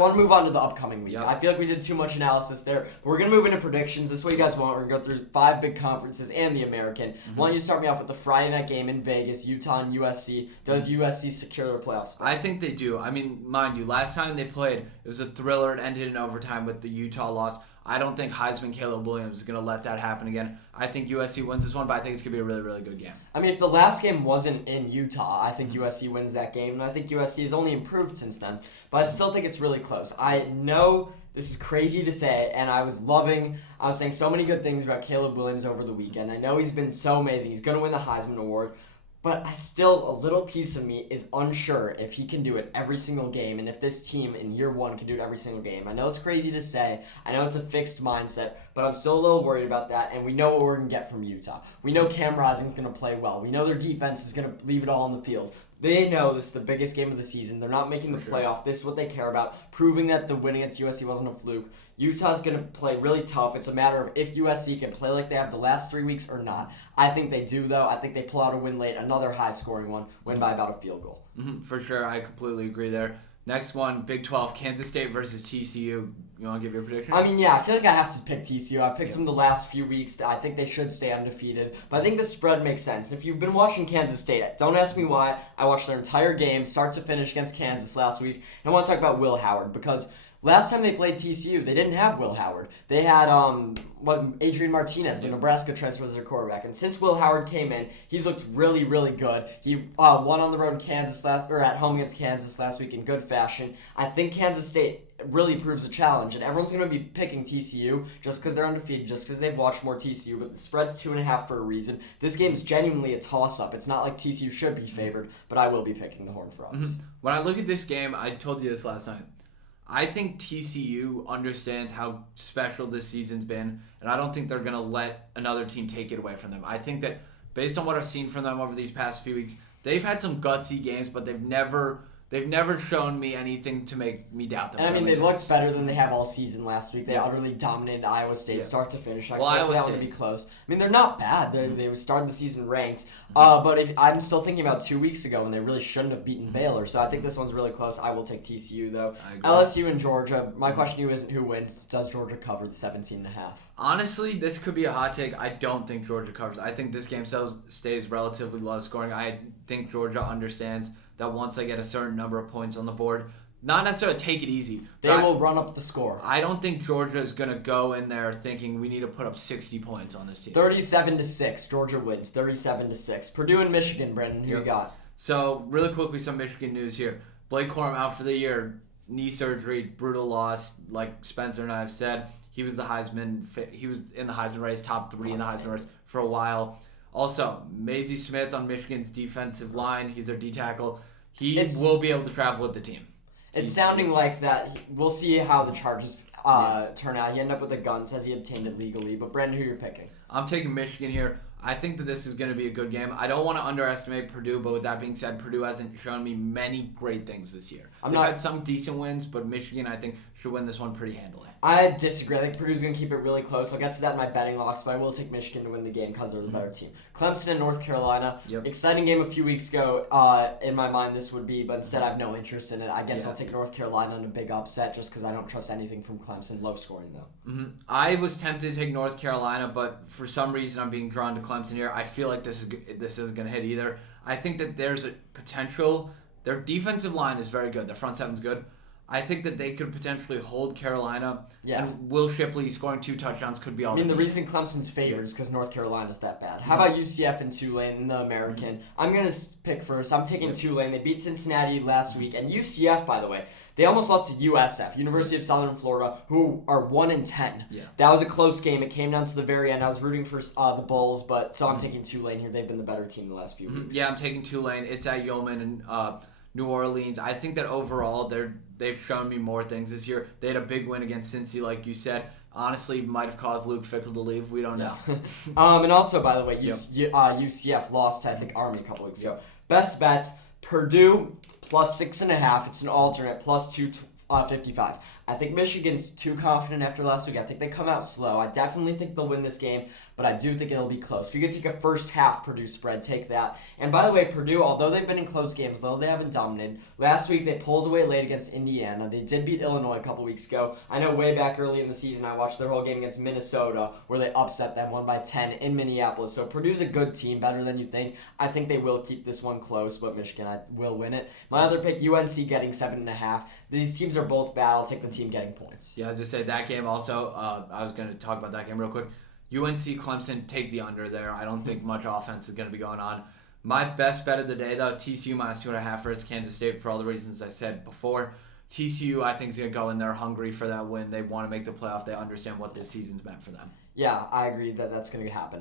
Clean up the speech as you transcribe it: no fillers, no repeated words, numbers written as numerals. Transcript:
want to move on to the upcoming week. Yep. I feel like we did too much analysis there. We're going to move into predictions. This is what you guys want. We're going to go through 5 big conferences and the American. Why don't you start me off with the Friday night game in Vegas, Utah and USC. Does USC secure their playoff spot? I think they do. I mean, mind you, last time they played, it was a thriller. It ended in overtime with the Utah loss. I don't think Heisman Caleb Williams is going to let that happen again. I think USC wins this one, but I think it's going to be a really, really good game. I mean, if the last game wasn't in Utah, I think USC wins that game, and I think USC has only improved since then, but I still think it's really close. I know this is crazy to say, and I was saying so many good things about Caleb Williams over the weekend. I know he's been so amazing. He's going to win the Heisman Award. But a little piece of me is unsure if he can do it every single game and if this team in year 1 can do it every single game. I know it's crazy to say. I know it's a fixed mindset, but I'm still a little worried about that, and we know what we're going to get from Utah. We know Cam Rising's going to play well. We know their defense is going to leave it all on the field. They know this is the biggest game of the season. They're not making the playoff. This is what they care about, proving that the win against USC wasn't a fluke. Utah's going to play really tough. It's a matter of if USC can play like they have the last 3 weeks or not. I think they do, though. I think they pull out a win late, another high-scoring one, win by about a field goal. For sure. I completely agree there. Next one, Big 12, Kansas State versus TCU. You want to give your prediction? I mean, yeah, I feel like I have to pick TCU. I've picked them the last few weeks. I think they should stay undefeated. But I think the spread makes sense. If you've been watching Kansas State, don't ask me why. I watched their entire game, start to finish, against Kansas last week. And I want to talk about Will Howard because last time they played TCU, they didn't have Will Howard. They had Adrian Martinez, the Nebraska transfer, as their quarterback. And since Will Howard came in, he's looked really, really good. He won on the road in at home against Kansas last week in good fashion. I think Kansas State really proves a challenge, and everyone's going to be picking TCU just because they're undefeated, just because they've watched more TCU, but the spread's 2.5 for a reason. This game's genuinely a toss-up. It's not like TCU should be favored, but I will be picking the Horned Frogs. When I look at this game, I told you this last night, I think TCU understands how special this season's been, and I don't think they're going to let another team take it away from them. I think that based on what I've seen from them over these past few weeks, they've had some gutsy games, but they've never shown me anything to make me doubt them. And I mean, they looked better than they have all season last week. They utterly dominated Iowa State start to finish. I expected that one to be close. I mean, they're not bad. They started the season ranked. But I'm still thinking about 2 weeks ago when they really shouldn't have beaten Baylor. So I think this one's really close. I will take TCU, though. LSU and Georgia. My question to you isn't who wins. Does Georgia cover the 17.5? Honestly, this could be a hot take. I don't think Georgia covers. I think this game stays relatively low scoring. I think Georgia understands that once they get a certain number of points on the board, not necessarily take it easy. They will run up the score. I don't think Georgia is going to go in there thinking we need to put up 60 points on this team. 37-6. Georgia wins. 37-6. Purdue and Michigan, Brendan. Who you got? So, really quickly, some Michigan news here. Blake Corum out for the year. Knee surgery, brutal loss. Like Spencer and I have said, he was in the Heisman race, top 3 in the Heisman race for a while. Also, Maisie Smith on Michigan's defensive line. He's their D tackle. He will be able to travel with the team. It's sounding like that. We'll see how the charges turn out. He ended up with a gun, says he obtained it legally. But Brendan, who you're picking? I'm taking Michigan here. I think that this is going to be a good game. I don't want to underestimate Purdue, but with that being said, Purdue hasn't shown me many great things this year. They've had some decent wins, but Michigan, I think, should win this one pretty handily. I disagree. I think Purdue's going to keep it really close. I'll get to that in my betting locks, but I will take Michigan to win the game because they're the better team. Clemson and North Carolina. Exciting game a few weeks ago. In my mind, this would be, but instead I have no interest in it. I guess I'll take North Carolina in a big upset just because I don't trust anything from Clemson. Low scoring, though. I was tempted to take North Carolina, but for some reason I'm being drawn to Clemson here. I feel like this isn't going to hit either. I think that there's a potential. Their defensive line is very good. Their front seven's good. I think that they could potentially hold Carolina. And Will Shipley scoring 2 touchdowns could be all. I mean, the reason Clemson's favored is because North Carolina's that bad. How about UCF and Tulane in the American? I'm going to pick first. I'm taking Tulane. They beat Cincinnati last week. And UCF, by the way, they almost lost to USF, University of Southern Florida, who are 1-10. That was a close game. It came down to the very end. I was rooting for the Bulls, so I'm taking Tulane here. They've been the better team the last few weeks. Yeah, I'm taking Tulane. It's at Yeoman and New Orleans. I think that overall they've shown me more things this year. They had a big win against Cincy, like you said. Honestly, might have caused Luke Fickell to leave. We don't know. And also, by the way, UCF lost to, I think, Army a couple weeks ago. Best bets, Purdue plus 6.5. It's an alternate, plus 255. I think Michigan's too confident after last week. I think they come out slow. I definitely think they'll win this game, but I do think it'll be close. If you could take a first half Purdue spread, take that. And by the way, Purdue, although they've been in close games, though they haven't dominated, last week they pulled away late against Indiana. They did beat Illinois a couple weeks ago. I know way back early in the season I watched their whole game against Minnesota where they upset them, won by 10 in Minneapolis. So Purdue's a good team, better than you think. I think they will keep this one close, but Michigan will win it. My other pick, UNC getting 7.5. These teams are both bad. I'll take the team getting points. Yeah, as I said, that game also, I was going to talk about that game real quick. UNC Clemson, take the under there. I don't think much offense is going to be going on. My best bet of the day, though, TCU minus 2.5 versus Kansas State for all the reasons I said before. TCU, I think, is going to go in there hungry for that win. They want to make the playoff. They understand what this season's meant for them. Yeah, I agree that that's going to happen.